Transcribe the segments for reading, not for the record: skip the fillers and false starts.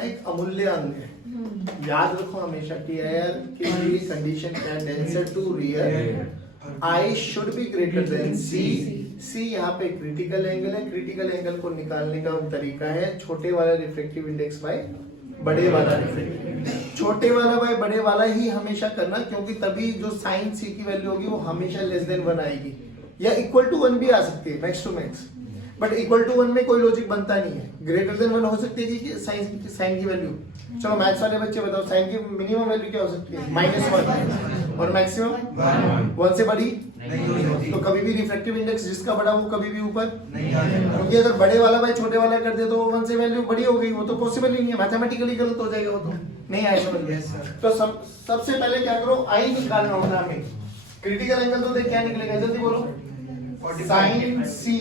ना एक अमूल्य अंग है। याद रखो हमेशा कि एयर की भी कंडीशन क्या है, denser to rarer, i should be greater than c. C यहाँ पे क्रिटिकल एंगल है, क्रिटिकल एंगल को निकालने का तरीका है छोटे वाला रिफ्रैक्टिव इंडेक्स बाय बड़े वाला रिफ्रैक्टिव इंडेक्स। छोटे वाला बाय बड़े वाला ही हमेशा करना, क्योंकि तभी जो साइन सी की वैल्यू होगी वो हमेशा लेस देन 1 आएगी, या इक्वल टू 1 भी आ सकती है max to max, but equal to 1 में कोई लॉजिक बनता नहीं है। ग्रेटर देन 1 हो सकती है कि साइन की वैल्यू। चलो मैथ्स वाले बच्चे बताओ, साइन की मिनिमम वैल्यू क्या हो सकती है? -1 और मैक्सिमम 1 से बड़ी तो कभी भी रिफ्रैक्टिव इंडेक्स जिसका बड़ा वो कभी भी ऊपर नहीं आएगा, क्योंकि अगर बड़े वाला बाय छोटे वाला कर दे तो 1 से वैल्यू बड़ी हो गई, वो तो पॉसिबल ही नहीं है, मैथमेटिकली गलत हो जाएगा, वो तो नहीं आएगा समझ में। तो सबसे पहले क्या करो, आई निकालना होगा हमें। क्रिटिकल एंगल तो देख क्या निकलेगा, जल्दी बोलो। साइन सी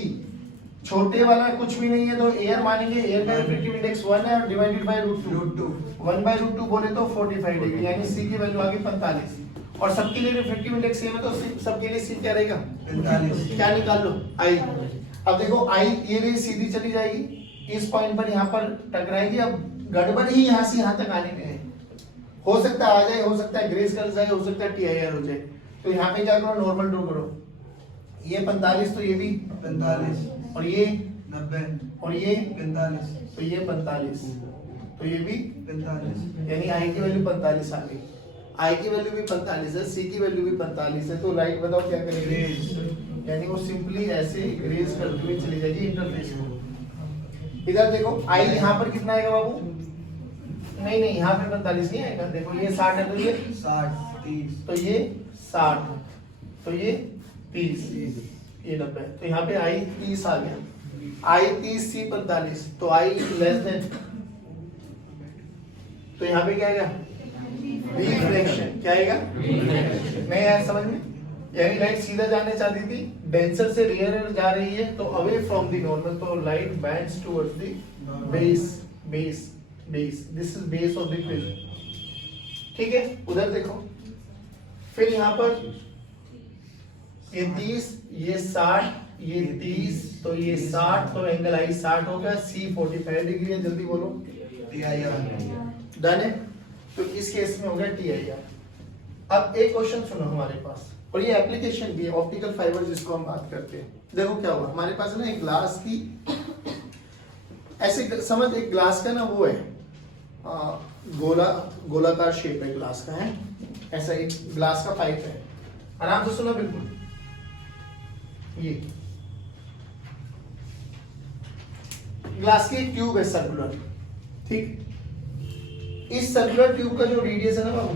छोटे वाला कुछ भी नहीं है तो एयर मानेंगे, एयर का रिफ्रैक्टिव इंडेक्स 1 है और डिवाइडेड बाय √2, 1/√2 बोले तो 45 डिग्री, यानी सी की वैल्यू आ गई 45। और सबके लिए रिफ्रैक्टिव इंडेक्स सेम है तो सबके लिए सी क्या रहेगा? 45। क्या निकाल लो? आई। अब देखो आई ये रे सीधी चली जाएगी, इस पॉइंट पर यहाँ पर टकराएगी, अब गड़बड़ ही यहाँ से यहाँ तक आने में है, हो सकता है आ जाए, हो सकता है ग्रेस कर जाए, हो सकता है TIR हो जाए। तो यहाँ पे क्या करो, नॉर्मल ड्रॉ करो, ये 45 तो ये भी 45, और ये 90, और ये 45, तो ये 45, तो ये भी 45, यानी आई की वैल्यू 45 आ गई। आई की वैल्यू भी 45 है, सी की वैल्यू भी 45 है, तो राइट बताओ क्या करेंगे? यानी वो सिंपली ऐसे ग्रेस करते हुए चली जाएगी इंटरफेस को। इधर देखो आई यहाँ पर कितना आएगा बाबू? नहीं यहाँ पे 45 नहीं आएगा, देखो ये 60 है तो ये 60, 30, तो ये 60, तो ये 30, ये 90, तो यहाँ पे आई 30 आ गया। आई 30 सी 45, तो आई लेस देन, तो यहाँ पे क्या आएगा? रिफ्रैक्शन। क्या आएगा? नहीं आया समझ में? यानी लाइट सीधा जाने चाहती थी, डेंसर से रियर जा रही है तो अवे फ्रॉम द नॉर्मल, तो light bends towards the base, base, base, this is base of the prism. ठीक है, उधर देखो, फिर यहाँ पर ये 30, ये 60, ये 30, तो ये 60, तो एंगल आई 60 होगा, सी 45 डिग्री है, जल्दी बोलो। डन है, तो इस केस में हो गया TIR। अब एक क्वेश्चन सुनो हमारे पास, और ये एप्लीकेशन भी है, ऑप्टिकल फाइबर जिसको हम बात करते हैं। देखो क्या हुआ, हमारे पास ना एक ग्लास की ऐसे समझ, एक ग्लास का ना वो है गोलाकार शेप है ग्लास का, है ऐसा एक ग्लास का पाइप है। आराम से सुनो बिल्कुल, ये ग्लास की एक ट्यूब है सर्कुलर, ठीक। इस सर्कुलर ट्यूब का जो रेडियस है ना बाबू,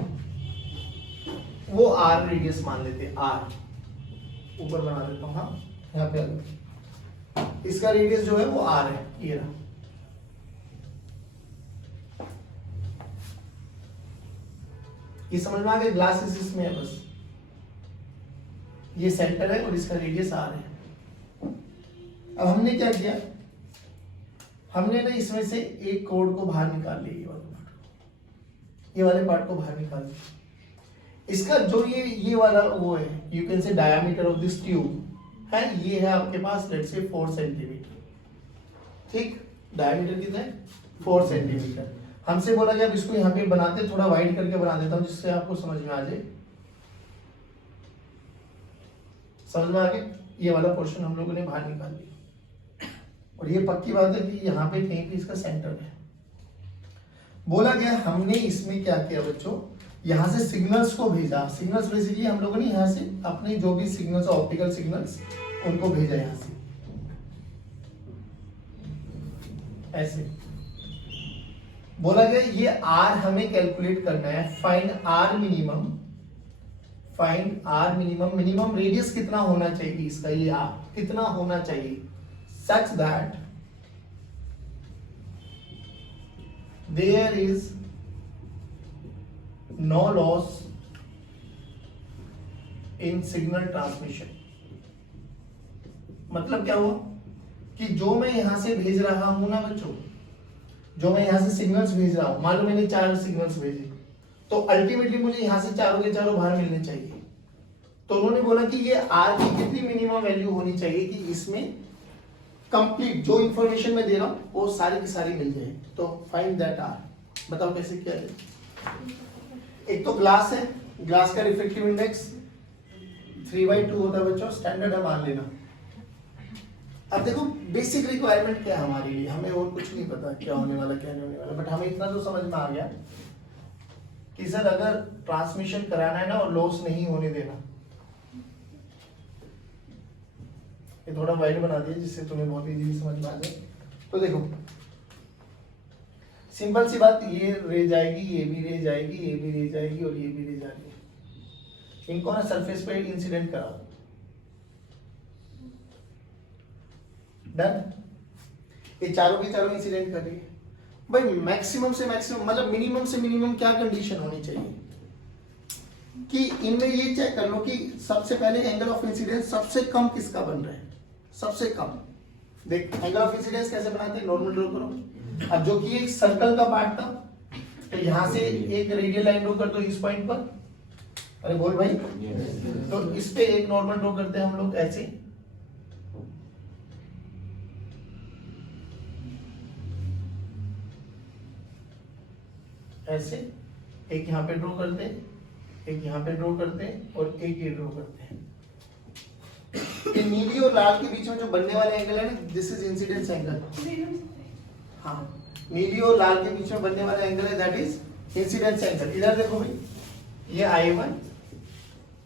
वो R रेडियस मान लेते हैं, R ऊपर बना देता हूं, हाँ यहाँ पे इसका रेडियस जो है वो R है, ये रहा। ये समझ में आ गया, ग्लास इसमें है बस, ये सेंटर है और इसका रेडियस R है। अब हमने क्या किया, हमने ना इसमें से एक कोड को बाहर निकाल लिया, ये वाले पार्ट को बाहर निकाल लिया। इसका जो ये वाला वो है, you can say diameter of this tube है, ये है आपके पास लेट्स से 4 सेंटीमीटर, ठीक। डायमीटर कितना है? 4 सेंटीमीटर। हमसे बोला गया अब इसको यहाँ पे बनाते, थोड़ा वाइड करके बना देता हूँ जिससे आपको समझ में आ जाए। समझ में आ गया? ये वाला पोर्शन हम लोगों ने बाहर निकाल लिया, और ये पक्की बात है कि यहाँ पे कहीं पे इसका सेंटर है। बोला गया हमने इसमें क्या किया बच्चों, यहाँ से सिग्नल्स को भेजा। सिग्नल्स बेसिकली हम लोगों ने यहाँ से अपने जो भी सिग्नल्स, ऑप्टिकल सिग्नल्स, उनको भेजा यहाँ से ऐसे। बोला गया ये R हमें कैलकुलेट करना है, find R minimum, find R minimum. Minimum radius कितना होना चाहिए इसका, ये R कितना होना चाहिए, such that there is no loss in signal transmission। मतलब क्या हुआ कि जो मैं यहां से भेज रहा हूं ना बच्चों, जो मैं यहां से सिग्नल्स भेज रहा हूं, मान लो मैंने 4 सिग्नल्स भेजे, तो अल्टीमेटली मुझे यहां से चारों के चारों बाहर मिलने चाहिए। तो उन्होंने बोला कि ये R की कितनी मिनिमम वैल्यू होनी चाहिए कि इसमें कंप्लीट जो इंफॉर्मेशन मैं दे रहा हूं वो सारी की सारी मिल जाए। तो फाइंड दैट R। बताओ कैसे किया है। एक तो ग्लास है, ग्लास का रिफ्रेक्टिव इंडेक्स 3/2 होता है बच्चों, स्टैंडर्ड है मान लेना। अब देखो बेसिक रिक्वायरमेंट क्या है हमारे लिए, हमें और कुछ नहीं पता क्या होने वाला क्या नहीं होने वाला, बट हमें इतना तो समझ में आ गया कि सर अगर ट्रांसमिशन कराना है ना और लॉस नहीं होने देना, ये थोड़ा वाइड बना दिया जिससे तुम्हें बहुत इजीली समझ में आ जाए। तो देखो सिंपल सी बात, ये रह जाएगी, ये भी रह जाएगी, ये भी रह जाएगी और ये भी रह जाएगी। इनको ना सरफेस पे इंसिडेंट करा दो, डन। ये चारों के चारों इंसिडेंट कर रही है भाई। मैक्सिमम से मैक्सिमम मतलब मिनिमम से मिनिमम क्या कंडीशन होनी चाहिए कि इनमें ये चेक कर लो कि सबसे पहले एंगल ऑफ इंसिडेंस सबसे कम किसका बन रहा है, सबसे कम। देख एंगल ऑफ इंसिडेंस कैसे बनाते हैं, नॉर्मल ड्रॉ करो। अब जो कि एक सर्कल का पार्ट था, तो यहां से एक रेडियल लाइन ड्रॉ कर दो इस पॉइंट पर। अरे बोल भाई, तो इस पे एक नॉर्मल ड्रॉ करते हैं हम लोग ऐसे, ऐसे एक यहां पे ड्रॉ करते हैं, एक यहां पे ड्रॉ करते हैं और एक ये ड्रॉ करते हैं। ये नीली और लाल के बीच में जो बनने वाले एंगल है ना, दिस इज इंसिडेंस एंगल। हाँ, नीली और लाल के बीच में बनने वाला एंगल है, दैट इज इंसिडेंस एंगल। इधर देखो भाई, ये I1,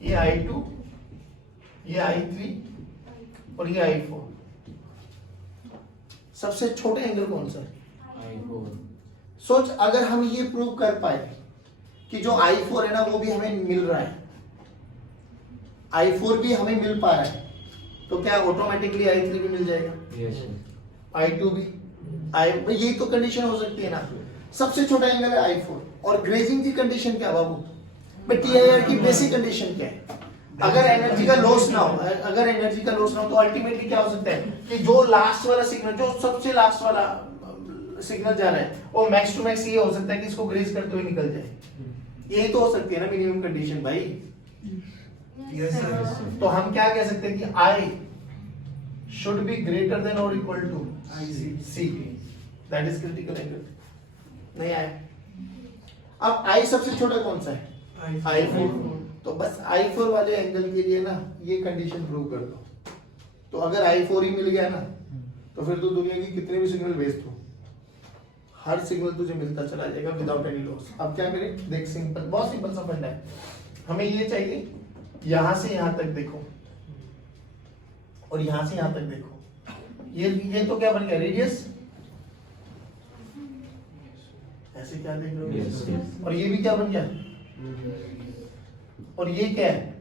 ये I2, ये I3 और ये I4। सबसे छोटे एंगल कौन सा है, I4। सोच अगर हम ये प्रूव कर पाए कि जो I4 है ना वो भी हमें मिल रहा है, I4 भी हमें मिल पा रहा है, तो क्या ऑटोमेटिकली I3 भी मिल जाएगा, yes, I2 भी। यही तो कंडीशन हो सकती है ना। सबसे छोटा एंगल है I4 और ग्रेजिंग की कंडीशन क्या बाबू, TIR की बेसिक कंडीशन क्या है, अगर एनर्जी का लॉस ना हो, अगर एनर्जी का लॉस ना हो तो अल्टीमेटली क्या हो सकता है कि जो लास्ट वाला सिग्नल, जो सबसे लास्ट वाला सिग्नल जा रहा है वो मैक्स टू मैक्स ये हो सकता है कि इसको ग्रेज करते हुए निकल जाए। यही तो हो सकती है ना मिनिमम कंडीशन भाई। yes, तो हम क्या कह सकते हैं कि I should be greater than or equal to C, that is critical angle। नहीं आया। अब I सबसे छोटा कौन सा है, I4। तो बस I4 वाले एंगल के लिए ना ये कंडीशन प्रूव कर दो, तो अगर I4 ही मिल गया ना तो फिर तो दुनिया की कितने भी सिग्नल भेज दो, हर सिग्नल तुझे मिलता चला जाएगा विदाउट एनी लॉस। अब क्या करें, देख सिंपल, बहुत सिंपल सा फंडा है। हमें ये चाहिए यहां से यहां तक देखो और यहां से यहां तक देखो, ये तो क्या बन गया, रेडियस। ऐसे क्या देख रहे हो, yes, और ये भी क्या बन गया, और ये क्या है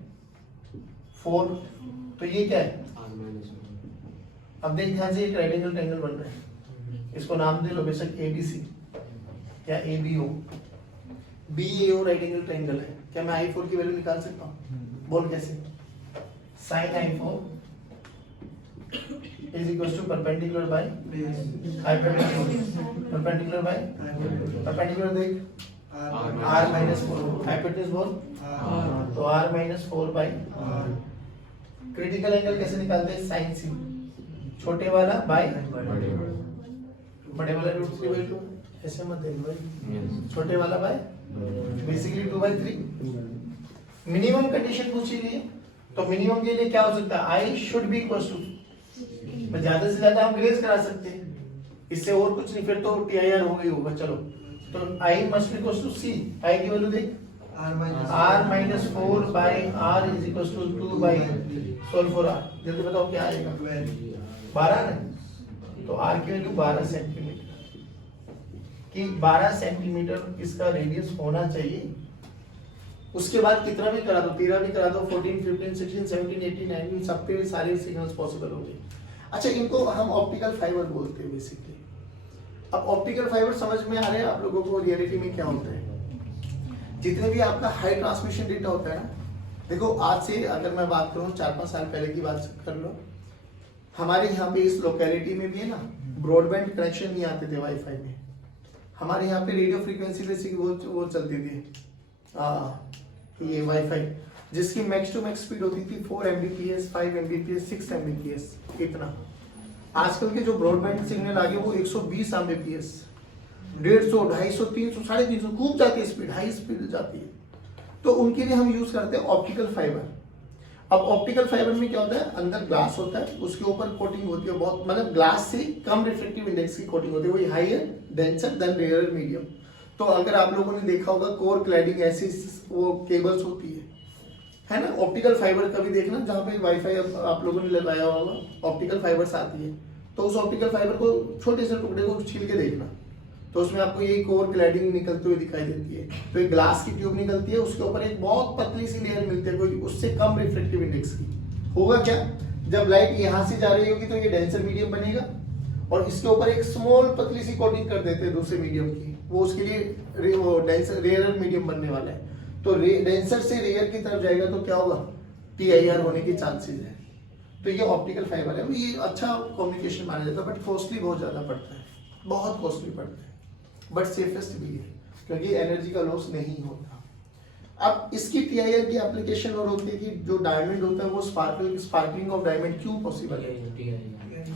4, तो ये क्या है। अब देख ध्यान से, एक राइट एंगल ट्रायंगल बन रहा है, इसको नाम दे लो बेशक ABC या ABO। BAO right angle triangle है। क्या मैं I4 की वैल्यू निकाल सकता हूँ, बोल कैसे, sin I4 is equals to perpendicular by hypotenuse, perpendicular by perpendicular देख R minus 4, hypotenuse बोल, तो R minus 4 by critical angle कैसे निकालते हैं, sin C, छोटे वाला बाय बड़े वाला √3/2, ऐसे मत देख भाई, छोटे वाला बाय बेसिकली 2/3। मिनिमम कंडीशन पूछी गई है, तो मिनिमम के लिए क्या हो सकता है, I should be equals to, ज्यादा से ज्यादा हम ग्रेज करा सकते हैं, इससे और कुछ नहीं, फिर तो TIR हो गई होगा। चलो तो I must be equals to C, I की वैल्यू देख R minus 4 by R is equals to 2 by solve for R, जल्दी बताओ क्या आएगा, 12 ना, तो R की वैल्यू 12 सेंटीमीटर, कि 12 सेंटीमीटर इसका रेडियस होना चाहिए। उसके बाद कितना भी करा दो, 13 भी करा दो, 14, 15, 16, 17, 18, 19, सब पे सारे सिग्नल्स पॉसिबल होंगे। अच्छा, इनको हम ऑप्टिकल फाइबर बोलते हैं बेसिकली। अब ऑप्टिकल फाइबर समझ में आ रहे हैं आप लोगों को रियलिटी में क्या होता है। जितने भी आपका हाई ट्रांसमिशन डेटा होता है ना, देखो आज से अगर मैं बात करूँ 4-5 साल पहले की बात कर लो, हमारे यहाँ पे इस लोकेलिटी में भी है ना ब्रॉडबैंड कनेक्शन नहीं आते थे वाईफाई में, हमारे यहाँ पे रेडियो फ्रीक्वेंसी पे वो चलती थी ये वाईफाई, जिसकी मैक्स टू मैक्स स्पीड होती थी 4 Mbps, 5 Mbps, 6 Mbps इतना। आजकल के जो ब्रॉडबैंड सिग्नल आ गए वो 120 Mbps, 150, 250, 300, 350 खूब जाती है स्पीड, हाई स्पीड जाती है। तो उनके लिए हम यूज करते हैं ऑप्टिकल फाइबर। अब ऑप्टिकल फाइबर में क्या होता है, अंदर ग्लास होता है, उसके ऊपर कोटिंग होती है बहुत, मतलब ग्लास से कम रिफ्लेक्टिव इंडेक्स की कोटिंग होती है, वही higher denser than rare medium. तो अगर आप लोगों ने देखा होगा कोर क्लैडिंग ऐसी वो केबल्स होती है ना, ऑप्टिकल फाइबर कभी देखना जहाँ पे वाईफाई आप लोगों ने लगाया होगा, ऑप्टिकल फाइबर्स आती है, तो उस ऑप्टिकल फाइबर को छोटे से टुकड़े को छील के देखना, तो उसमें आपको यही कोर क्लैडिंग निकलती हुई दिखाई देती है। तो एक ग्लास की ट्यूब निकलती है, उसके ऊपर एक बहुत पतली सी लेयर मिलती है कोई उससे कम रिफ्लेक्टिव इंडेक्स की। होगा क्या, जब लाइट यहाँ से जा रही होगी तो ये डेंसर मीडियम बनेगा, और इसके ऊपर एक स्मॉल पतली सी कोटिंग कर देते हैं दूसरे मीडियम की, वो उसके लिए वो डेंसर रेयर मीडियम बनने वाला है। तो डेंसर से रेयर की तरफ जाएगा तो क्या होगा, TIR होने की चांसेस है। तो ये ऑप्टिकल फाइबर है, ये अच्छा कम्युनिकेशन माना जाता है, बट कॉस्टली बहुत ज्यादा पड़ता है, बहुत कॉस्टली पड़ता है, बट सेफेस्ट भी है क्योंकि एनर्जी का लॉस नहीं होता। अब इसकी TIR की एप्लीकेशन और होती है कि जो डायमंड होता है वो स्पार्कलिंग ऑफ डायमंड क्यों पॉसिबल है।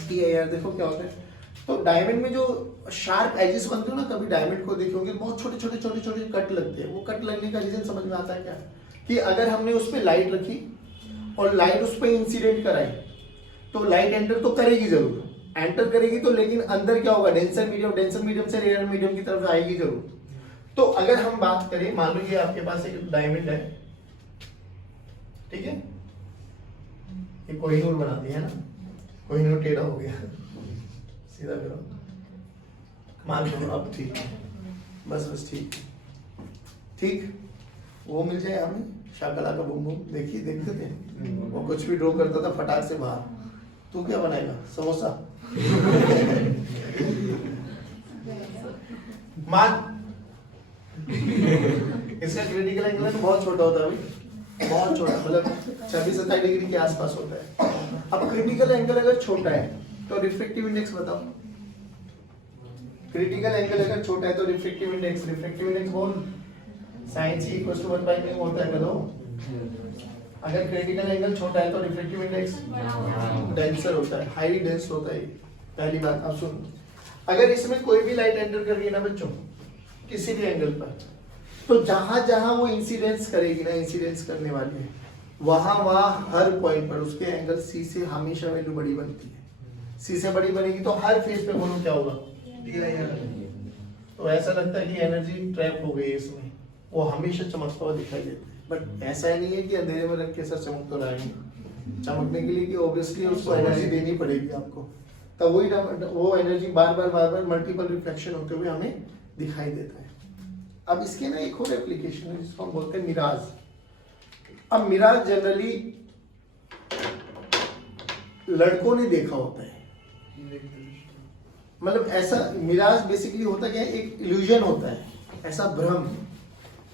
TIR देखो क्या होता है, तो डायमंड में जो शार्प एजेस बनते हो ना, कभी डायमंड को देखोगे बहुत छोटे छोटे छोटे छोटे कट लगते हैं। वो कट लगने का रीजन समझ में आता है क्या, कि अगर हमने उस पर लाइट रखी और लाइट उस पर इंसिडेंट कराई तो लाइट एंटर तो करेगी जरूर, एंटर करेगी तो, लेकिन अंदर क्या होगा, डेंसर मीडियम से रेयर मीडियम की तरफ आएगी जरूर। तो अगर हम बात करें, मान लो ये आपके पास एक डायमंड है, ठीक है, ये कोहिनूर बना दिया है ना, कोहिनूर टेढ़ा हो गया, सीधा करो, मान लो अब ठीक है, बस ठीक ठीक, वो मिल जाए हमें शाकला का बुम बुम, देखिए देखते थे वो कुछ भी ड्रॉ करता था फटाक से बाहर। तू क्या बनाएगा, समोसा? मान इसका क्रिटिकल एंगल तो बहुत छोटा होता है भाई, बहुत छोटा, मतलब 26-27 डिग्री के आसपास होता है। अब क्रिटिकल एंगल अगर छोटा है तो रिफ्लेक्टिव इंडेक्स बताओ, क्रिटिकल एंगल अगर छोटा है तो रिफ्लेक्टिव इंडेक्स बोल, sin c = 1/2 में होता है करो। अगर क्रिटिकल एंगल छोटा है तो रिफ्लेक्टिव इंडेक्स डेंसर होता है, हाई डेंस होता है। पहली बात। अब सुन, अगर इसमें कोई भी लाइट एंटर कर रही है ना बच्चों, किसी भी एंगल पर, तो जहां जहां वो इंसिडेंस करेगी ना, इंसिडेंस करने वाली है, वहां हर पॉइंट पर उसके एंगल C से हमेशा वैल्यू बड़ी बनती है। C से बड़ी बनेगी तो हर फेज पे बोलो क्या होगा, TIR। तो ऐसा लगता है कि एनर्जी ट्रैप हो गई है इसमें, वो हमेशा चमकता हुआ दिखाई देता है। बट ऐसा नहीं है कि अंधेरे में रख के सर चमक तो रहा है, चमकने के लिए कि ऑब्वियसली उसको एनर्जी देनी पड़ेगी आपको, तब वही वो एनर्जी बार बार मल्टीपल रिफ्लेक्शन होते हुए हमें दिखाई देता है। अब इसके ना एक और एप्लीकेशन है जिसको हम बोलते हैं मिराज। अब मिराज जनरली लड़कों ने देखा होता है, मतलब ऐसा मिराज बेसिकली होता क्या है, एक इल्यूजन होता है, ऐसा भ्रम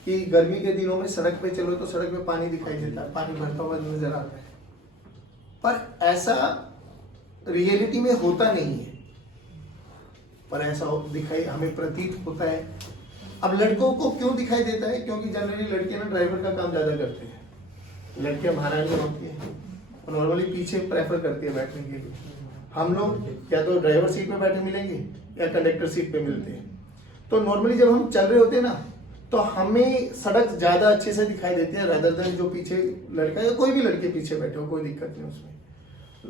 कि गर्मी के दिनों में सड़क पे चलो तो सड़क पे पानी दिखाई देता है, पानी भरता हुआ नजर आता है, पर ऐसा रियलिटी में होता नहीं है, पर ऐसा दिखाई हमें प्रतीत होता है। अब लड़कों को क्यों दिखाई देता है, क्योंकि जनरली लड़कियां ना ड्राइवर का काम ज्यादा करते हैं, लड़कियां महारानी होती है, नॉर्मली पीछे प्रेफर करती है बैठने के लिए। हम लोग या तो ड्राइवर सीट में बैठे मिलेंगे या कंडक्टर सीट पे मिलते हैं। तो नॉर्मली जब हम चल रहे होते हैं ना, तो हमें सड़क ज्यादा अच्छे से दिखाई देती है रादर देन जो पीछे लड़का या कोई भी लड़के पीछे बैठे हो, कोई दिक्कत नहीं उसमें।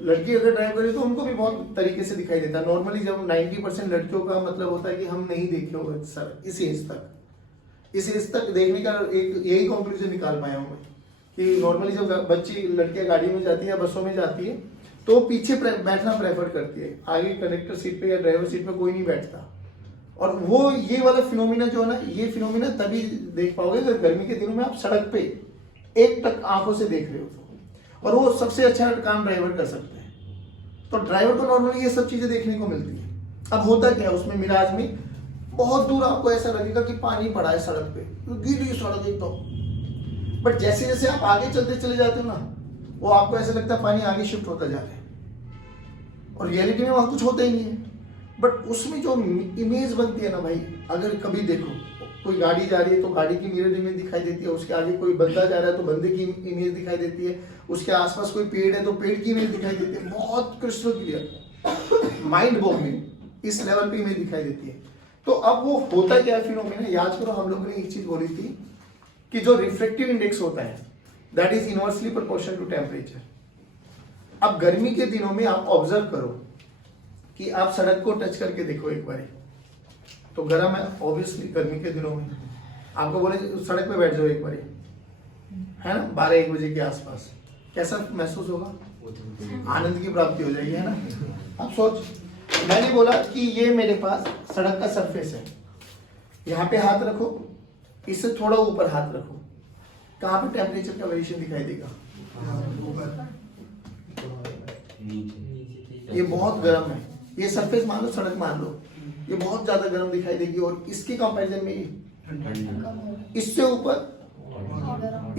लड़की अगर ड्राइव करे तो उनको भी बहुत तरीके से दिखाई देता है। नॉर्मली जब 90% लड़कियों का मतलब होता है कि हम नहीं देखे होगा सर इस एज तक देखने का एक यही कंक्लूजन निकाल पाया हूँ मैं कि नॉर्मली जब बच्ची लड़कियां गाड़ी में जाती है या बसों में जाती है तो पीछे बैठना प्रेफर करती है, आगे कंडक्टर सीट पे या ड्राइवर सीट पे कोई नहीं बैठता। और वो ये वाला फिनोमिना जो है ना, ये फिनोमिना तभी देख पाओगे अगर गर्मी के दिनों में आप सड़क पे एक टक आंखों से देख रहे हो तो, और वो सबसे अच्छा काम ड्राइवर कर सकते हैं। तो ड्राइवर को नॉर्मली ये सब चीजें देखने को मिलती है। अब होता क्या है उसमें मिराज में, बहुत दूर आपको ऐसा लगेगा कि पानी पड़ा है सड़क पे, गीली सड़क एकदम, बट जैसे जैसे आप आगे चलते चले जाते हो ना, वो आपको ऐसा लगता है पानी आगे शिफ्ट होता जा रहा है, और रियलिटी में वहां कुछ होता ही नहीं है। बट उसमें जो इमेज बनती है ना भाई, अगर कभी देखो कोई गाड़ी जा रही है तो गाड़ी की मिरर इमेज दिखाई देती है, उसके आगे कोई बंदा जा रहा है तो बंदे की इमेज दिखाई देती है, उसके आसपास कोई पेड़ है तो पेड़ की इमेज दिखाई देती है, बहुत क्रिस्टल क्लियर, माइंड बॉगलिंग इस लेवल पे इमेज दिखाई देती है तो अब वो होता क्या फिनोमेना, याद करो हम लोगों ने एक चीज बोली थी कि जो रिफ्रैक्टिव इंडेक्स होता है that is inversely proportional to temperature. अब गर्मी के दिनों में आप ऑब्जर्व करो कि आप सड़क को टच करके देखो एक बार, तो गर्म है ऑब्वियसली गर्मी के दिनों में। आपको बोले सड़क पे बैठ जाओ एक बार, है ना, 12-1 बजे के आसपास, कैसा महसूस होगा? आनंद की प्राप्ति हो जाएगी, है ना। अब सोच, मैंने बोला कि ये मेरे पास सड़क का सरफेस है, यहाँ पे हाथ रखो, इससे थोड़ा ऊपर हाथ रखो, कहाँ पे टेम्परेचर का वेरिएशन दिखाई देगा? ये बहुत गर्म है, ये सरफेस मान लो, सड़क मान लो, ये बहुत ज्यादा गर्म दिखाई देगी, और इसके कंपैरिजन में ये इससे ऊपर,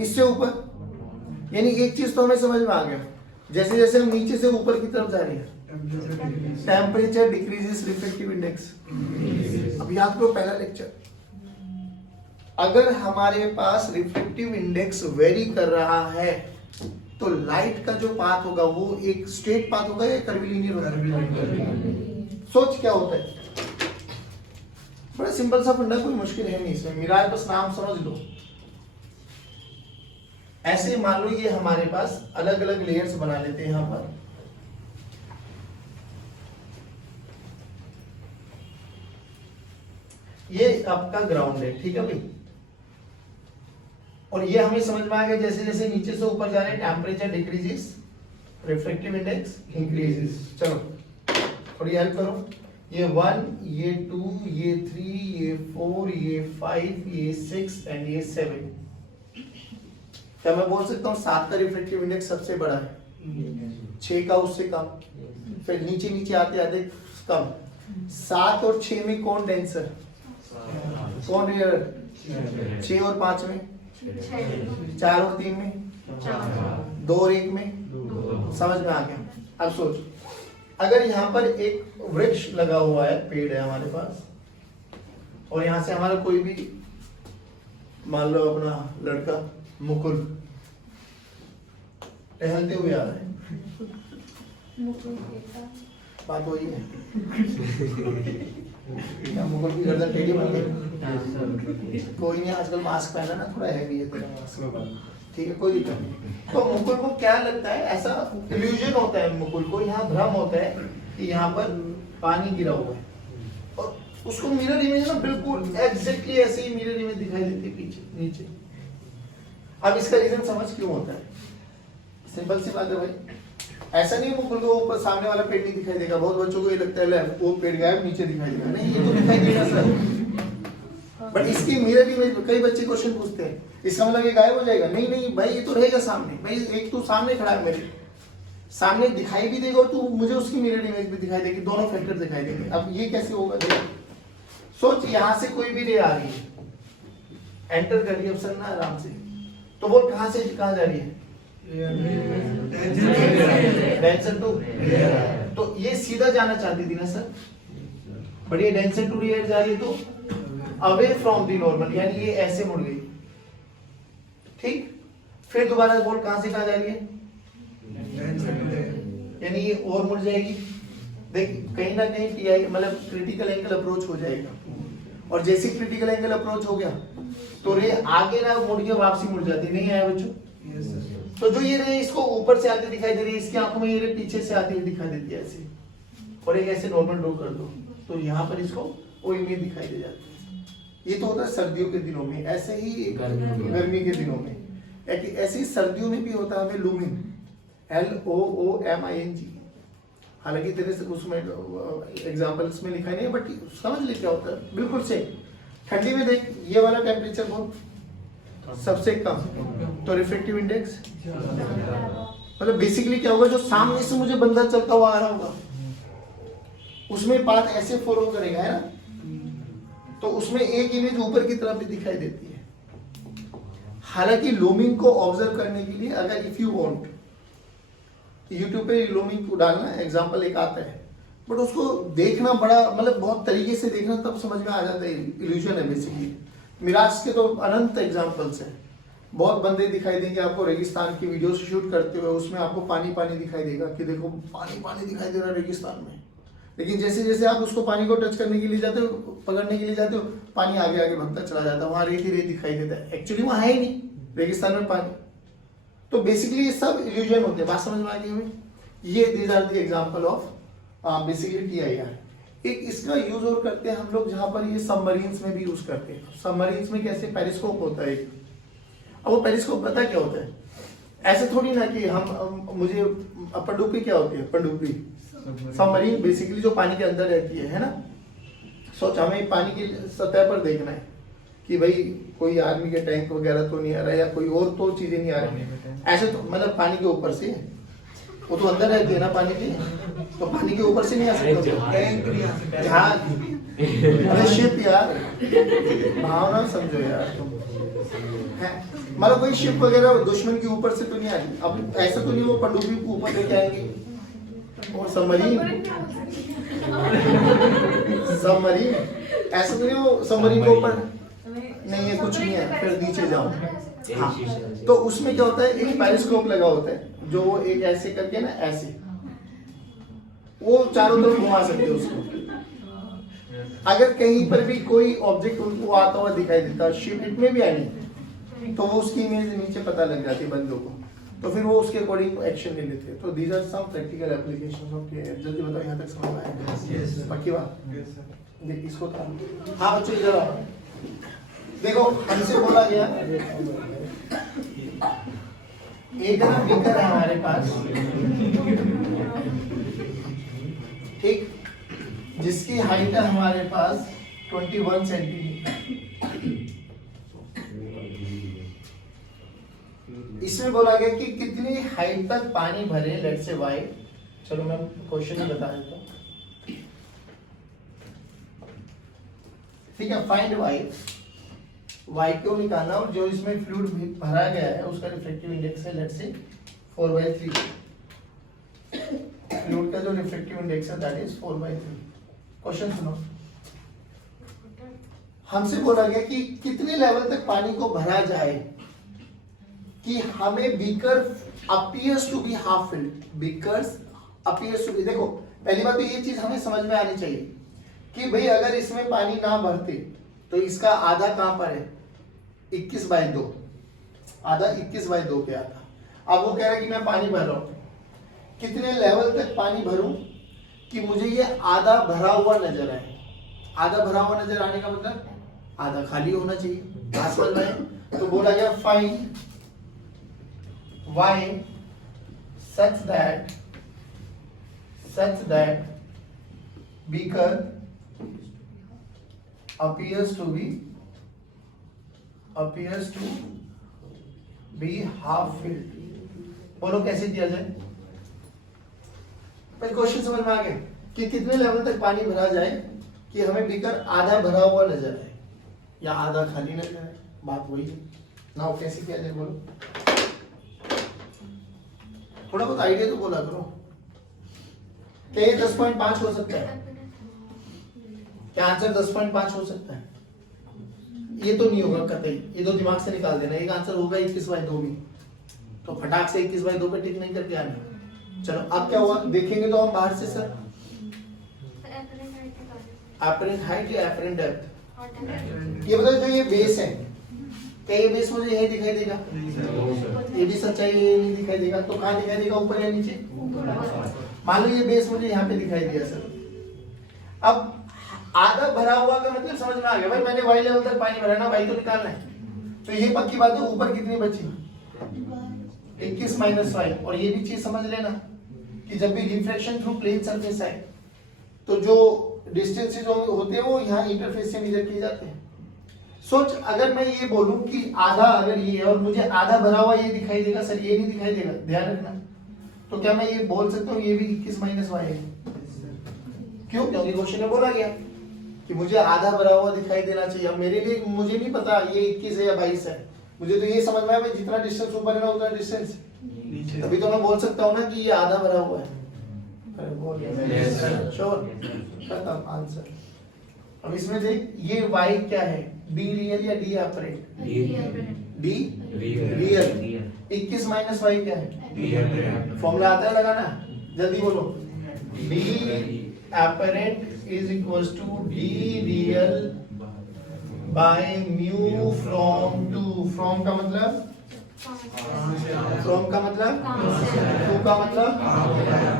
इससे ऊपर, यानी एक चीज तो हमें समझ में आ गया, जैसे जैसे हम नीचे से ऊपर की तरफ जा रहे हैं टेम्परेचर डिक्रीजेस रिफ्रैक्टिव इंडेक्स। अब याद करो पहला लेक्चर, अगर हमारे पास रिफ्रैक्टिव इंडेक्स वेरी कर रहा है तो लाइट का जो पाथ होगा वो एक स्ट्रेट पाथ होगा या कर्वीलिनियर होगा? सोच क्या होता है, बड़ा सिंपल सा फंडा, कोई मुश्किल है नहीं इसमें, मिराज बस नाम समझ लो। ऐसे मान लो ये हमारे पास अलग अलग लेयर्स बना लेते हैं, यहां पर ये आपका ग्राउंड है, ठीक है भाई, और ये हमें समझ में आ गया जैसे जैसे नीचे से ऊपर जा रहे हैं temperature decreases refractive index increases. चलो थोड़ी हेल्प करो, ये 1, ये 2, ये 3, ये 4, ये 5, ये 6 एंड ये 7। क्या मैं बोल सकता हूँ 7 का रिफ्रैक्टिव इंडेक्स सबसे बड़ा है, 6 का उससे कम, फिर नीचे नीचे आते आते कम। 7 और 6 में कौन डेंसर, कौन रेयर? 6 और 5 में, 4 और 3 में, 2 और 1 में। समझ में आ गया? अब सोच, अगर यहाँ पर एक वृक्ष लगा हुआ है, पेड़ है हमारे पास, और यहाँ से हमारा कोई भी मान लो अपना लड़का मुकुल टहलते हुए आ रहा है, बात वही है क्या? मुकुल की गर्दन टेढ़ी बन गई, कोई नहीं, आजकल मास्क पहना ना, थोड़ा हैवी है तेरा मास्क, ठीक है, कोई दिक्कत नहीं। तो मुकुल को क्या लगता है, ऐसा इल्यूजन होता है मुकुल को, यहाँ भ्रम होता है कि यहाँ पर पानी गिरा हुआ है, और उसको मिरर इमेज ना बिल्कुल एग्जैक्टली ऐसे ही मिरर इमेज दिखाई देती है पीछे नीचे। अब इसका रीजन समझ क्यों होता है? सिंपल सी बात है भाई, ऐसा नहीं मुकुल को ऊपर सामने वाला पेड़ नहीं दिखाई देगा। बहुत बच्चों को ये लगता है वो पेड़ गायब नीचे दिखाई देगा, नहीं, ये तो दिखाई देगा सर, बट इसकी मिरर इमेज, कई बच्चे क्वेश्चन पूछते हैं इसका मतलब ये गायब हो जाएगा? नहीं नहीं भाई, ये तो रहेगा सामने भाई, एक तू सामने खड़ा है, मेरे सामने दिखाई भी देगा और तू मुझे उसकी मिरर इमेज भी दिखाई देगी, दोनों फैक्टर दिखाई देंगे। अब ये कैसे होगा? सोच, यहां से कोई भी रे आ रही है, एंटर कर लिया सर ना आराम से, तो वो कहां से कहां जा रही है? डेंसर टू, तो ये सीधा जाना चाहती थी ना सर, बट ये डेंसर टू रियर जा रही है तो अवे फ्रॉम द नॉर्मल, यानी ये ऐसे मुड़ गई, ठीक। फिर दोबारा बोल कहां से कहां जा रही है? यानी ये और मुड़ जाएगी, देख कहीं ना कहीं टीआई मतलब क्रिटिकल एंगल अप्रोच हो जाएगा, और जैसे क्रिटिकल एंगल अप्रोच हो गया तो रे आगे ना मुड़ के वापसी मुड़ जाती, नहीं आया बच्चों? तो जो ये रे इसको ऊपर से आते दिखाई दे रही है, इसकी आंखों में ये रे पीछे से आती हुई दिखाई देती है ऐसे, और एक ऐसे नॉर्मल ड्रॉ कर दो तो यहाँ पर इसको वो इमेज दिखाई दे जाती है। ये तो होता है सर्दियों के दिनों में, ऐसे ही गर्मी के दिनों में, ऐसे ही सर्दियों में भी होता है हमें लूमिन, LOOMING। हालांकि तेरे से उसमें एग्जांपल्स में लिखा नहीं है, बट समझ ले क्या होता है, बिल्कुल से। ठंडी में देख, ये वाला टेम्परेचर बहुत सबसे कम, तो रिफ्रैक्टिव इंडेक्स मतलब बेसिकली क्या होगा, जो सामने से मुझे बंदा चलता हुआ आ रहा होगा उसमें पाथ ऐसे फॉलो करेगा, है ना, तो उसमें एक इमेज ऊपर की तरफ भी दिखाई देती है। हालांकि लूमिंग को ऑब्जर्व करने के लिए अगर इफ यू वांट यूट्यूब पे लूमिंग को डालना, एग्जांपल एक आता है, बट उसको देखना बड़ा मतलब बहुत तरीके से देखना तब समझ में आ जाता है, इल्यूजन है बेसिकली। मिराज के तो अनंत एग्जांपल्स हैं, बहुत बंदे दिखाई देंगे आपको रेगिस्तान की वीडियो शूट करते हुए, उसमें आपको पानी पानी दिखाई देगा कि देखो पानी पानी दिखाई दे रहा है रेगिस्तान में, लेकिन जैसे जैसे आप उसको पानी को टच करने के लिए जाते हो, पकड़ने के लिए जाते हो, पानी आगे आगे बढ़ता चला जाता है, वहां रेत ही रेत दिखाई देता है, एक्चुअली वहां है ही नहीं रेगिस्तान में पानी। तो बेसिकली ये सब इल्यूजन होते हैं। बात समझ में आ गई हमें? ये these are the example of basically TIR. एक इसका यूज और करते हैं हम लोग जहां पर ये सबमरीन्स में भी यूज करते हैं। सबमरीन्स में कैसे पेरिस्कोप होता है एक। अब वो पेरिस्कोप पता क्या होता है? ऐसे थोड़ी ना कि हम मुझे पनडुब्बी क्या होती है? पनडुब्बी सबमरीन बेसिकली जो पानी के अंदर रहती है ना। सोच हमें पानी की सतह पर देखना है कि भाई कोई आर्मी के टैंक वगैरह तो नहीं आ रहा है या कोई और तो चीजें नहीं आ रही। ऐसे तो मतलब पानी के ऊपर से वो तो अंदर रहती है ना पानी की, तो पानी के ऊपर से नहीं आ सकते। जहाज शिप यार, भावना समझो यार तुम। मतलब कोई शिप वगैरह दुश्मन के ऊपर से तो नहीं आ रही। अब ऐसा तो नहीं वो पनडुब्बी को ऊपर लेके आएंगे। और सबमरीन ऐसा तो नहीं वो सबमरीन के ऊपर नहीं है, कुछ नहीं है, फिर नीचे जाओ। हाँ, तो उसमें क्या होता है, एक पेरिस्कोप लगा होता है जो एक ऐसे करके ना ऐसे वो चारों तरफ घुमा सकते हैं उसको। अगर कहीं पर भी कोई ऑब्जेक्ट उनको आता हुआ दिखाई देता, शिप इट में भी आनी, तो वो उसकी इमेज नीचे पता लग जाती है बंदों को, तो फिर वो उसके अकॉर्डिंग एक्शन ले लेते हैं। तो these are some practical applications of TIR. जल्दी बताओ यहाँ तक समझ में आया? यस पक्की बात। देख इसको तो हाँ बच्चों इधर आओ। देखो हमसे बोला गया एक ना बीकर है हमारे पास, ठीक, जिसकी हाइट है हमारे पास 21 सेंटीमीटर। इसमें बोला गया कि कितनी हाइट तक पानी भरे, लेट्स से y। चलो मैं क्वेश्चन ही बता देता हूं, ठीक है। फाइंड y को निकालना, और जो इसमें फ्लूइड भरा गया है उसका रिफ्रैक्टिव इंडेक्स है लेट्स से 4/3। फ्लूइड का जो रिफ्रैक्टिव इंडेक्स है दैट इज 4/3। क्वेश्चन सुनो, हमसे बोला गया कि कितने लेवल तक पानी को भरा जाए कि हमें beaker appears to be half filled. Beakers appears to be, देखो पहली बात तो ये चीज हमें समझ में आनी चाहिए कि भाई अगर इसमें पानी ना भरते तो इसका आधा कहां पर है? 21/2, आधा 21/2 पे आता। अब वो कह रहा है कि मैं पानी भर रहा हूं, कितने लेवल तक पानी भरूं कि मुझे ये आधा भरा हुआ नजर आए। आधा भरा हुआ नजर आने का मतलब आधा खाली होना चाहिए। समझ में? तो बोला गया find y such that beaker appears to be half filled। बोलो कैसे किया जाए? पहले क्वेश्चन समझ में आ गया कि कितने लेवल तक पानी भरा जाए कि हमें बीकर आधा भरा हुआ नजर आए या आधा खाली नजर आए। बात वही है ना, वो कैसे किया जाए बोलो? थोड़ा बहुत आइडिया तो बोला करो। क्या ये 10.5 हो सकता है? क्या आंसर 10.5 हो सकता है? ये तो नहीं होगा कतई, ये तो दिमाग से निकाल देना। एक आंसर होगा 21/2 भी, तो फटाक से 21/2 पे टिक नहीं करके आना। चलो अब क्या हुआ देखेंगे तो हम बाहर से सर एपरेंट हाइट या एपरेंट डेप्थ। ये बताओ जो ये बेस है, क्या ये बेस मुझे यही दिखाई देगा? ये भी सच्चाई ये नहीं दिखाई देगा, तो कहाँ दिखाई देगा? ऊपर या नीचे? मान लो ये बेस मुझे यहाँ पे दिखाई दिया सर। अब आधा भरा हुआ का मतलब समझ में आ गया भाई, मैंने y लेवल तक पानी भरा ना, y तो निकालना है। तो ये पक्की बात है, ऊपर कितनी बची? 21 - 5। और ये भी चीज समझ लेना कि जब भी रिफ्रैक्शन थ्रू प्लेन सरफेस है तो जो डिस्टेंसेस होते हैं वो यहाँ इंटरफेस से मेजर किए जाते हैं। सोच अगर मैं ये बोलूं कि आधा अगर ये है और मुझे आधा भरा हुआ ये दिखाई देगा सर, ये नहीं दिखाई देगा, ध्यान रखना। तो क्या मैं ये बोल सकता हूँ ये भी 21 - y है? क्यों? क्योंकि क्वेश्चन में बोला गया कि मुझे आधा भरा हुआ दिखाई देना चाहिए। अब मेरे लिए मुझे नहीं पता ये 21 है या 22 है, मुझे तो ये समझ में आया जितना डिस्टेंस ऊपर है ना उतना डिस्टेंस, तभी तो मैं बोल सकता हूँ ना कि ये आधा भरा हुआ है। अरे बोल श्योर, खत्म आंसर। अब इसमें देख ये y क्या है? b रियल या d apparent? d real. 21 - y क्या है? फॉर्मूला आता है लगाना, जल्दी बोलो। d apparent is equals to d real by mu from to. from का मतलब from का मतलब to का मतलब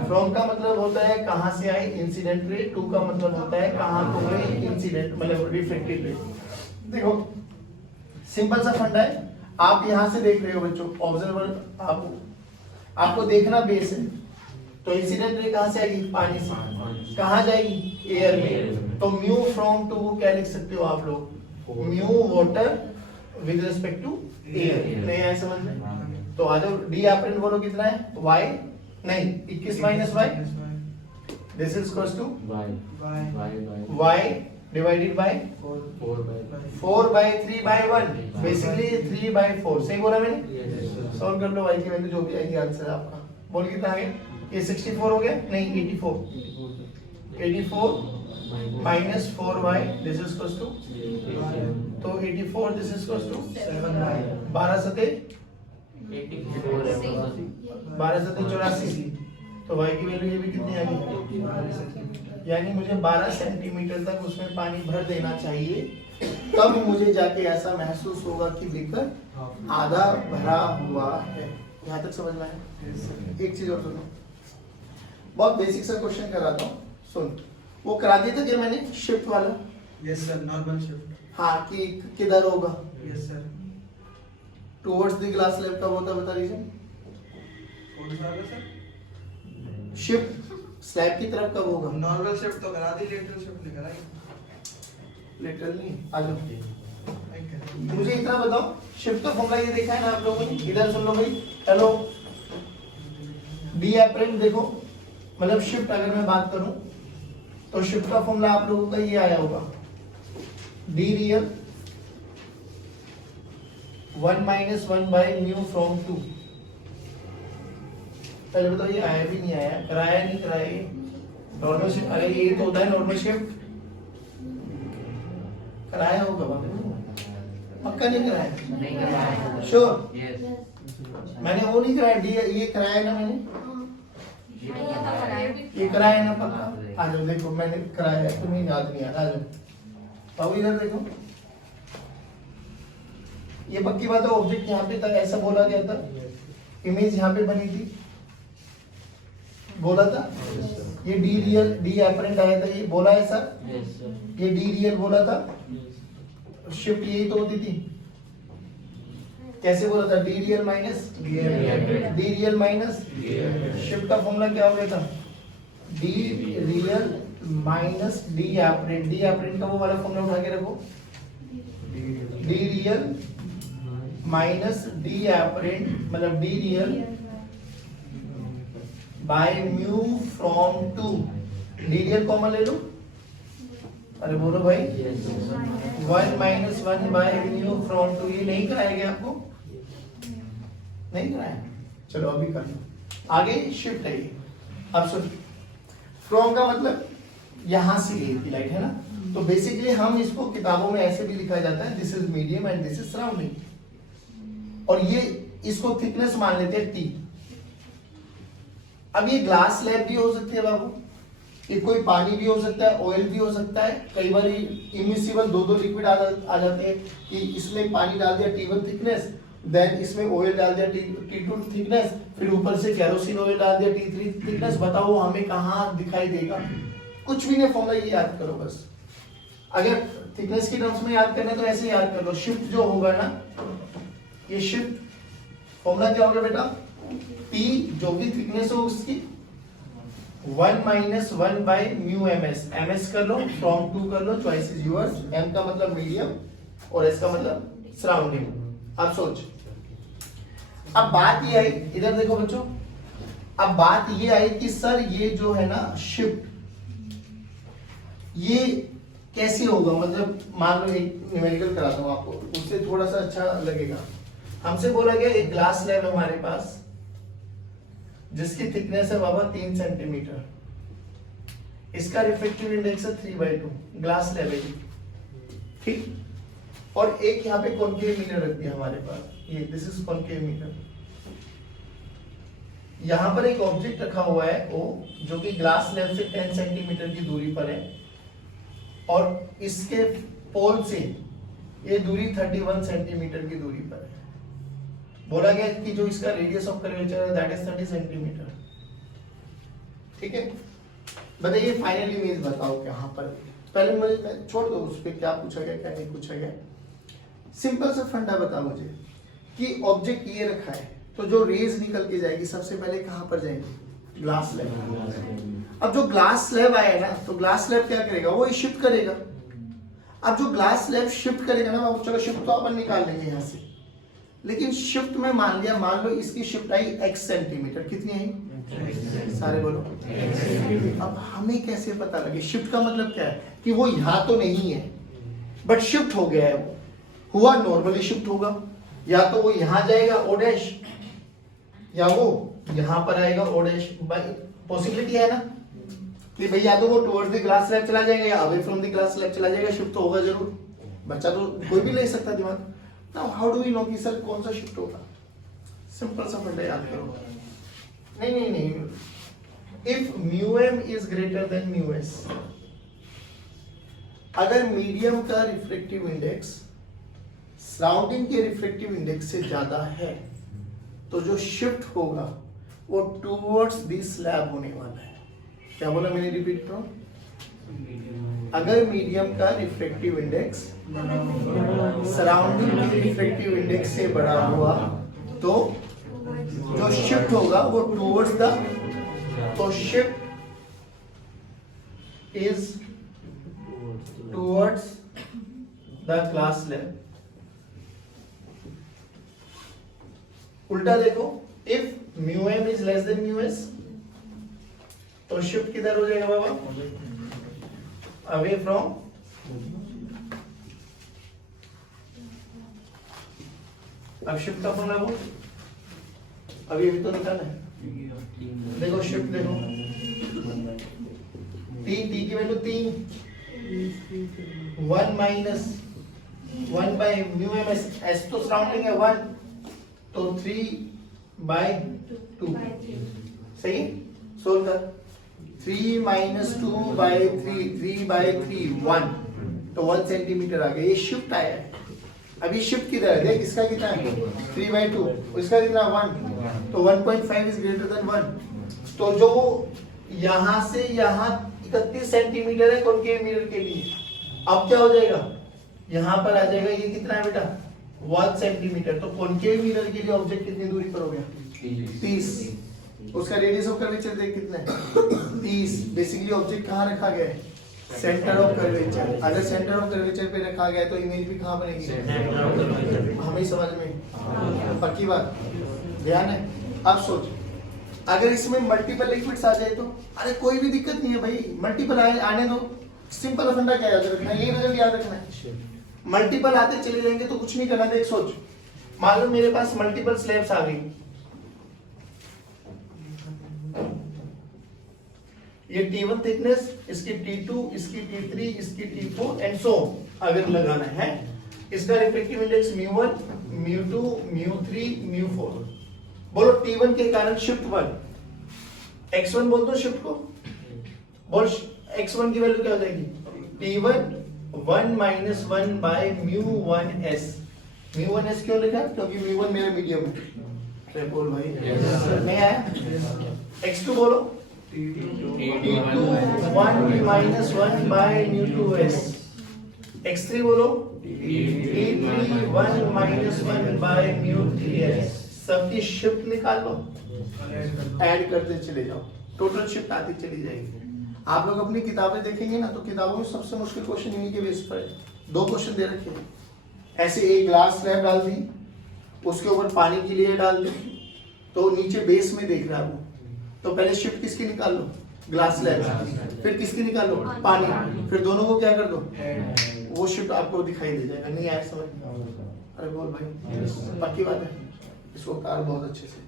from का मतलब होता है कहां से आई इंसिडेंट रे, to का मतलब होता है कहां को गई इंसिडेंट मतलब रिफ्लेक्टेड रे। देखो सिंपल सा फंडा है, आप यहां से देख रहे हो बच्चों, ऑब्जर्वर आपको देखना बेस है, तो इंसिडेंट रे कहां से आएगी पानी से, कहां जाएगी एयर में, तो म्यू फ्रॉम टू को क्या लिख सकते हो आप लोग, mu water with respect to air. नहीं आया समझ में, तो आ जाओ डी एपरेंट बोलो कितना है y नहीं 21 minus y, this is equals to y divided by 4 by 3 by 1, basically 3 by 4। सही बोला मैंने, सॉल्व कर लो y की वैल्यू जो भी आएगी आंसर आपका। बोल कितना आ गया, ये 64 हो गया नहीं 84 minus 4y this is equals to, तो 84 दिस इज इक्वल्स टू 12 सते 84, तो y की वैल्यू ये भी कितनी आ गई, यानी मुझे 12 सेंटीमीटर तक उसमें पानी भर देना चाहिए, तब मुझे जाके ऐसा महसूस होगा कि बीकर आधा भरा हुआ है। यहाँ तक समझ में आया। एक चीज और सुनो, बहुत बेसिक सा क्वेश्चन कराता हूँ, सुन। वो करा दिया था क्या मैंने शिफ्ट वाला? Yes sir, normal shift. हाँ, कि किधर होगा? Yes sir. Towards the glass slab कब होता है बता दीजिए। कौन सा होगा सर? शिफ्ट स्लैब की तरफ कब होगा? नॉर्मल शिफ्ट तो करा दी, लेटरल शिफ्ट नहीं कराई। लेटरल नहीं, आ जाओ मुझे इतना बताओ, शिफ्ट का फॉर्मूला ये देखा है ना आप लोगों ने, इधर सुन लो भाई। हेलो, डी एपरेंट देखो, मतलब शिफ्ट अगर मैं बात करूं तो शिफ्ट का फॉर्मूला आप लोगों का ये आया होगा, D real 1 minus 1 by mu from 2। पहले बताओ ये आया भी नहीं आया, कराया नहीं कराया, नॉर्मल शिफ्ट, अरे ये तो होता है नॉर्मल शिफ्ट, कराया होगा बाबू, पक्का नहीं कराया? नहीं कराया। श्योर? यस। मैंने वो नहीं कराया, डी ये कराया ना मैंने, ये कराया ना पक्का। आ जाओ देखो मैंने कराया है, तुम्हें याद नहीं आ रहा, आ जाओ बाबू इधर देखो, ये पक्की बात है, ऑब्जेक्ट यहाँ पे तक ऐसा बोला गया था, इमेज यहाँ पे बनी थी, बोला था ये डी रियल डी एपरेंट आया था, ये बोला है सर, ये डी रियल बोला था, शिफ्ट यही तो होती थी, कैसे बोला था, d real minus d real minus shift का फॉर्मूला क्या हो गया था, d real minus d apparent. D apparent का वो वाला फॉर्मूला उठा के रखो, d real minus d apparent मतलब d real by mu from 2। D real common ले लो, अरे बोलो भाई, 1 माइनस 1 बाय म्यू फ्रॉम 2। ये नहीं कराया गया आपको? नहीं कराया, चलो अभी कर लो। आगे शिफ्ट है ये, अब सुन, फ्रॉम का मतलब यहां से ये की लाइट है ना, तो बेसिकली हम इसको किताबों में ऐसे भी लिखा जाता है, this is medium and this is surrounding, और ये इसको थिकनेस मान लेते हैं टी। अब ये ग्लास स्लैब भी हो सकती है बाबू, ये कोई पानी भी हो सकता है, ऑयल भी हो सकता है, कई बार इमिसिबल दो लिक्विड आ जाते हैं कि इसमें पानी डाल दिया T1 थिकनेस, देन इसमें ऑयल डाल दिया T2 थिकनेस, फिर ऊपर से केरोसिन ऑयल डाल दिया T3 थिकनेस। बताओ हमें कहाँ दिखाई देगा? कुछ भी नहीं, फॉर्मूला ये याद करो बस। अगर थिकनेस की टर्म्स में याद करना है तो ऐसे याद कर लो, शिफ्ट जो होगा ना, ये शिफ्ट फॉर्मूला क्या होगा बेटा, P जो भी थिकनेस हो उसकी 1 minus 1 by mu ms। ms कर लो, फ्रॉम 2 कर लो, चॉइस इज यूअर्स। m का मतलब मीडियम और s का मतलब सराउंडिंग। अब सोच, अब बात ये आई, इधर देखो बच्चों, अब बात ये आई कि सर ये जो है ना शिफ्ट, ये कैसे होगा, मतलब मान लो एक न्यूमेरिकल कराता हूं आपको, उससे थोड़ा सा अच्छा लगेगा। हमसे बोला गया एक ग्लास स्लैब है हमारे पास जिसकी थिकनेस है बाबा 3 सेंटीमीटर, इसका रिफ्लेक्टिव इंडेक्स है 3/2, ग्लास स्लैब है ठीक, और एक यहाँ पे कॉनकेव मिरर रख दिया हमारे पास, ये दिस इज कॉनकेव मिरर। यहाँ पर एक ऑब्जेक्ट रखा हुआ है ओ, जो कि ग्लास स्लैब से 10 सेंटीमीटर की दूरी पर है और इसके पोल से ये दूरी 31 सेंटीमीटर की दूरी पर है। बोला गया कि जो इसका रेडियस ऑफ कर्वेचर है दैट इज 30 सेंटीमीटर। ठीक है, बताइए फाइनल इमेज बताओ कहाँ पर। पहले मुझे छोड़ दो उस पर क्या पूछा गया क्या नहीं पूछा गया। सिंपल सा फंडा बता मुझे कि ऑब्जेक्ट ये रखा है तो जो रेज निकल के जाएगी सबसे पहले कहाँ पर जाएंगी, ग्लास स्लैब। अब जो ग्लास स्लैब आया ना तो ग्लास स्लैब क्या करेगा, वो शिफ्ट करेगा। अब जो ग्लास स्लैब शिफ्ट करेगा ना, चलो शिफ्ट तो अपन निकाल लेंगे यहाँ से, लेकिन शिफ्ट में मान लो इसकी शिफ्ट आई x सेंटीमीटर, कितनी आई सारे बोलो। अब हमें कैसे पता लगे शिफ्ट का मतलब क्या है कि वो यहाँ तो नहीं है बट शिफ्ट हो गया है। वो हुआ नॉर्मली शिफ्ट होगा, या तो वो यहाँ जाएगा ओ डैश या वो यहाँ पर आएगा ओ डैश। पॉसिबिलिटी है ना कि भाई या तो वो टुवर्ड्स द ग्लास स्लैब चला जाएगा या away from the glass slab चला जाएगा। शिफ्ट तो होगा जरूर, बच्चा तो कोई भी ले सकता दिमाग। Now how do we know कि सर कौन सा शिफ्ट होगा। सिंपल सा फंडा याद करो। नहीं, if mu m is greater than mu s, अगर मीडियम का रिफ्लेक्टिव इंडेक्स सराउंडिंग के रिफ्लेक्टिव इंडेक्स से ज्यादा है तो जो शिफ्ट होगा वो टुवर्ड्स द स्लैब होने वाला है। क्या बोला मैंने, रिपीट करो। अगर मीडियम का रिफ्लेक्टिव इंडेक्स सराउंडिंग के रिफ्लेक्टिव इंडेक्स से बड़ा हुआ तो जो शिफ्ट होगा वो टुवर्ड्स द, तो shift is towards the glass slab. उल्टा देखो, if mu m is less than mu s तो शिफ्ट किधर हो जाएगा बाबा, अवे फ्रॉम। अब शिफ्ट का फॉर्मूला वो अभी तो निकालना है। देखो शिफ्ट देखो, टी की value 3, 1 minus 1 by mu m s, s तो सराउंडिंग है 1 तो 3/2 सही। सोल्व कर, 3 माइनस 2/3, 3/3 1 तो 1 सेंटीमीटर आ गया। ये शिफ्ट आया है। अभी शिफ्ट किधर है देख, इसका कितना है 3/2, इसका कितना 1 तो 1.5 इज ग्रेटर देन 1। तो जो यहां से यहां 31 सेंटीमीटर है कॉन्केव मिरर के लिए, अब क्या हो जाएगा, यहां पर आ जाएगा। ये कितना है बेटा 1 सेंटीमीटर। तो कॉन्केव मिरर के लिए ऑब्जेक्ट कितनी दूरी पर हो गया 30। उसका रेडियस ऑफ कर्वेचर देख कितना है 30। बेसिकली ऑब्जेक्ट कहाँ रखा गया है, सेंटर ऑफ कर्वेचर। अगर सेंटर ऑफ कर्वेचर पे रखा गया है तो इमेज भी कहाँ बनेगी, हमें समझ में पक्की बात, ध्यान है। अब सोच, अगर इसमें मल्टीपल लिक्विड्स आ जाए तो, अरे कोई भी दिक्कत नहीं है भाई, मल्टीपल आने दो। सिंपल फंडा क्या याद रखना है, ये रिजल्ट याद रखना है। मल्टीपल आते चले जाएंगे तो कुछ नहीं करना। देख सोच, मान लो मेरे पास मल्टीपल स्लैब्स आ गई, ये T1 थिकनेस, इसकी T2, इसकी T3, इसकी T4 एंड सो अगर लगाना है। इसका रिफ्लेक्टिव इंडेक्स μ1, μ2, μ3, μ4। बोलो T1 के कारण शिफ्ट 1, x1 बोल दो शिफ्ट को, बोल x1 की वैल्यू क्या हो जाएगी T1 1 minus 1 bye μ1s। μ1s क्यों लिखा, क्योंकि μ1 मेरा मीडियम है। बोल भाई नहीं आया। x2 बोलो T2 1 minus 1 bye μ2s। x3 बोलो T3 1 माइनस 1 बाय μ3s। सबकी शिफ्ट निकाल लो, ऐड करते चले जाओ, टोटल शिफ्ट आती चली जाएगी। आप लोग अपनी किताबें देखेंगे ना तो किताबों में सबसे मुश्किल क्वेश्चन इन्हीं के बेस पर है। 2 क्वेश्चन दे रखे हैं, ऐसे एक ग्लास स्लैब डाल दी, उसके ऊपर पानी की लेयर डाल दी, तो नीचे बेस में देख रहा है वो, तो पहले शिफ्ट किसकी निकाल लो, ग्लास स्लैब, फिर किसकी निकाल लो, पानी, फिर दोनों को क्या कर दो, वो शिफ्ट आपको दिखाई दे जाएगा। नहीं आया समझ? अरे बोल भाई, पक्की बात है, इसको कार बहुत अच्छे से